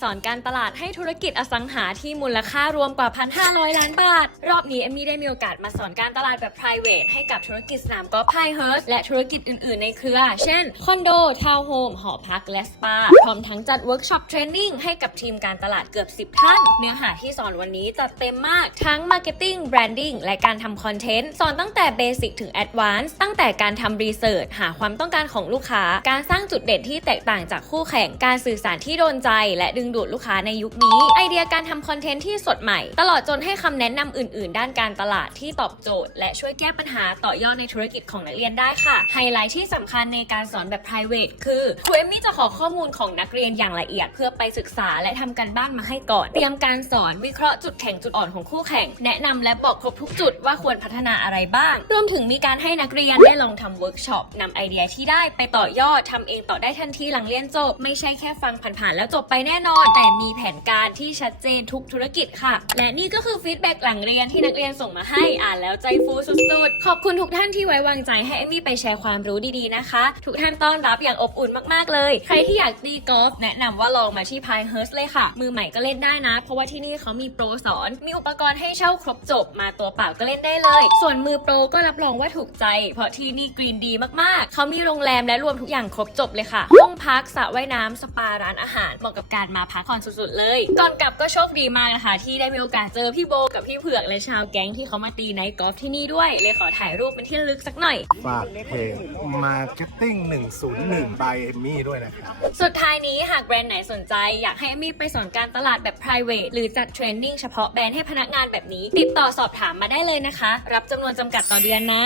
สอนการตลาดให้ธุรกิจอสังหาที่มูลค่ารวมกว่า 1,500 ล้านบาท รอบนี้เอมมี่ได้มีโอกาสมาสอนการตลาดแบบ private ให้กับธุรกิจสนามกอล์ฟไพเฮิร์สและธุรกิจอื่นๆ ในเครือ เช่น คอนโด ทาวน์โฮม หอพัก และสปา พร้อมทั้งจัดเวิร์กช็อปเทรนนิ่งให้กับทีมการตลาดเกือบ 10 ท่าน เนื้อหาที่สอนวันนี้จัดเต็มมาก ทั้ง Marketing Branding และการทำคอนเทนต์ สอนตั้งแต่เบสิกถึง Advanced ตั้งแต่การทำรีเสิร์ช หาความต้องการของลูกค้า การสร้างจุดเด่นที่แตกต่างจากคู่แข่ง การสื่อสารที่โดนใจ และดึงดูดลูกค้าในยุคนี้ ไอเดียการทำคอนเทนต์ที่สดใหม่ ตลอดจนให้คำแนะนำอื่น ๆ ด้านการตลาดที่ตอบโจทย์ และช่วยแก้ปัญหาต่อยอดในธุรกิจของนักเรียนได้ค่ะ ไฮไลท์ที่สำคัญในการสอนแบบ private คือครูเอมมี่จะขอข้อมูลของนักเรียนอย่างละเอียด เพื่อไปศึกษาและทำการบ้านมาให้ก่อน เตรียมการสอนวิเคราะห์จุดแข็งจุดอ่อนของคู่แข่ง แนะนำและบอกครบทุกจุดว่าควรพัฒนาอะไรบ้าง รวมถึงมีการให้นักเรียนได้ลองทำเวิร์กช็อปนำไอเดียที่ได้ไปต่อยอดทำเองต่อได้ทันทีหลังเรียนจบ ไม่ใช่แค่ฟังผ่านๆแล้วจบไปแน่นอน แต่มีแผนการที่ชัดเจนทุกธุรกิจค่ะ และนี่ก็คือฟีดแบ็กหลังเรียนที่นักเรียนส่งมาให้อ่านแล้วใจฟูสุดๆ ขอบคุณทุกท่านที่ไว้วางใจให้เอมี่ไปแชร์ความรู้ดีๆนะคะ ทุกท่านต้อนรับอย่างอบอุ่นมากๆเลย ใครที่อยากตีกอล์ฟแนะนำว่าลองมาที่ Pine h u r s t เลยค่ะ มือใหม่ก็เล่นได้นะ เพราะว่าที่นี่เขามีโปรสอน มีอุปกรณ์ให้เช่าครบจบมาตัวเปล่าก็เล่นได้เลย ส่วนมือโปรก็รับรองว่าถูกใจ เพราะที่นี่กรีนดีมากๆ เขามีโรงแรมและรวมทุกอย่างครบจบเลยค่ะ ห้องพักสระว่ายน้ำสปาร้านอาหารเหมาะกับการการมาพักผ่อนสุดๆเลย ก่อนกลับก็โชคดีมากนะคะ ที่ได้มีโอกาสเจอพี่โบกับพี่เผือกและชาวแก๊งที่เขามาตีไนท์กอล์ฟที่นี่ด้วย เลยขอถ่ายรูปเป็นที่ระลึกสักหน่อย ฝากเพจ Marketing 101 by Emmy ด้วยนะครับ สุดท้ายนี้หากแบรนด์ไหนสนใจ อยากให้เอมมี่ไปสอนการตลาดแบบ private หรือจัดเทรนนิ่งเฉพาะแบรนด์ให้พนักงานแบบนี้ ติดต่อสอบถามมาได้เลยนะคะ รับจำนวนจำกัดต่อเดือนนะ